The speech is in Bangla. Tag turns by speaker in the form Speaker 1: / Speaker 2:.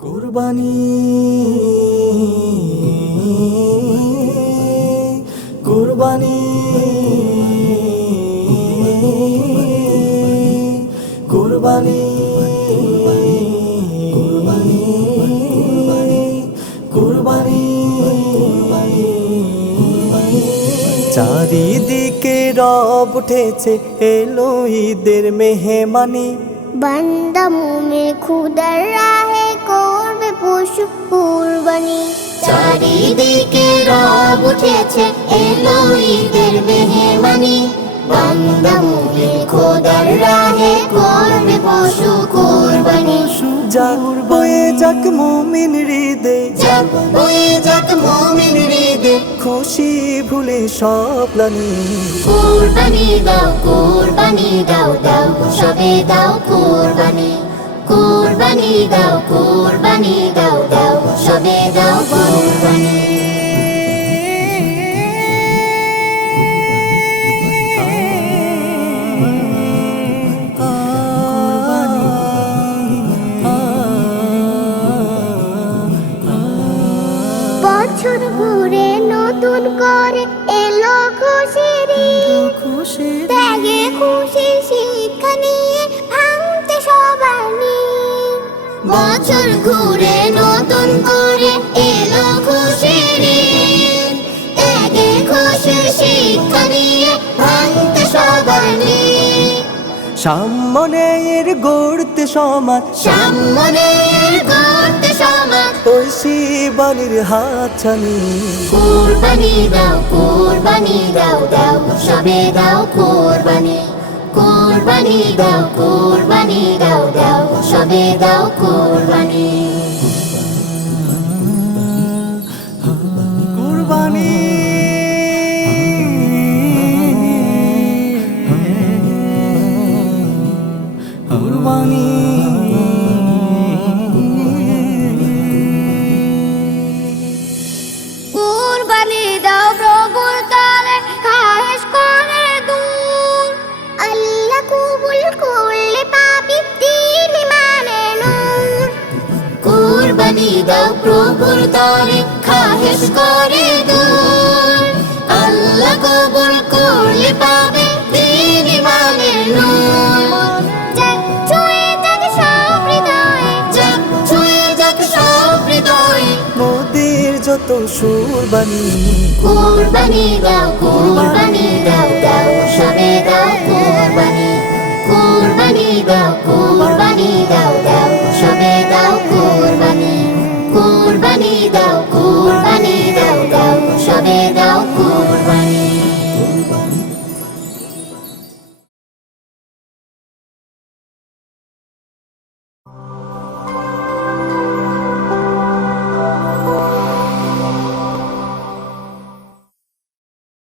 Speaker 1: কুরবানি। কুরবানি। কুরবানি। চারিদিকে রব উঠেছে এলো ঈদের মেহমানি।
Speaker 2: বান্দা মুমে খুদার রাহে করবে পশু কুরবানি। চারিদিকে রব উঠেছে এলো ঈদের মেহমানি। বান্দা মুমে খুদার রাহে করবে পশু কুরবানি।
Speaker 1: যাক বয়ে যাক মুমিন হৃদে।
Speaker 2: যাক বয়ে যাক মুমিন হৃদে।
Speaker 1: খুশি ভুলে সব প্লানি
Speaker 2: কুরবানি দাও কুরবানি দাও দাও সবে দাও কুরবানি। কুরবানি দাও কুরবানি দাও দাও সবে দাও কুরবানি বছর ঘুরে নতুন করে এলো খুশির।
Speaker 1: খুশি সামনের গড়তে সমাজ
Speaker 2: সামনের গড়তে সমাজ
Speaker 1: ওই শিবানির হাত ছানি
Speaker 2: কোরবানি দাও কোরবানি দাও দাও সবে দাও কোরবানি। কোরবানি দাও কোরবানি দাও দাও সবে দাও কুরবানি
Speaker 1: কুরবানি। কুরবানি
Speaker 2: কুরবানি দাও প্রভুর তরে খায়েশ করে দূর। আল্লাহ কবুল করলে পাপি দিন মানে নূর। কুরবানি দাও প্রভুর তরে খায়েশ করে দূর।
Speaker 1: তো সুরবানি
Speaker 2: কুরবানি দাও কুরবানি দাও দাও সবে দাও কুরবানি। কুরবানি দাও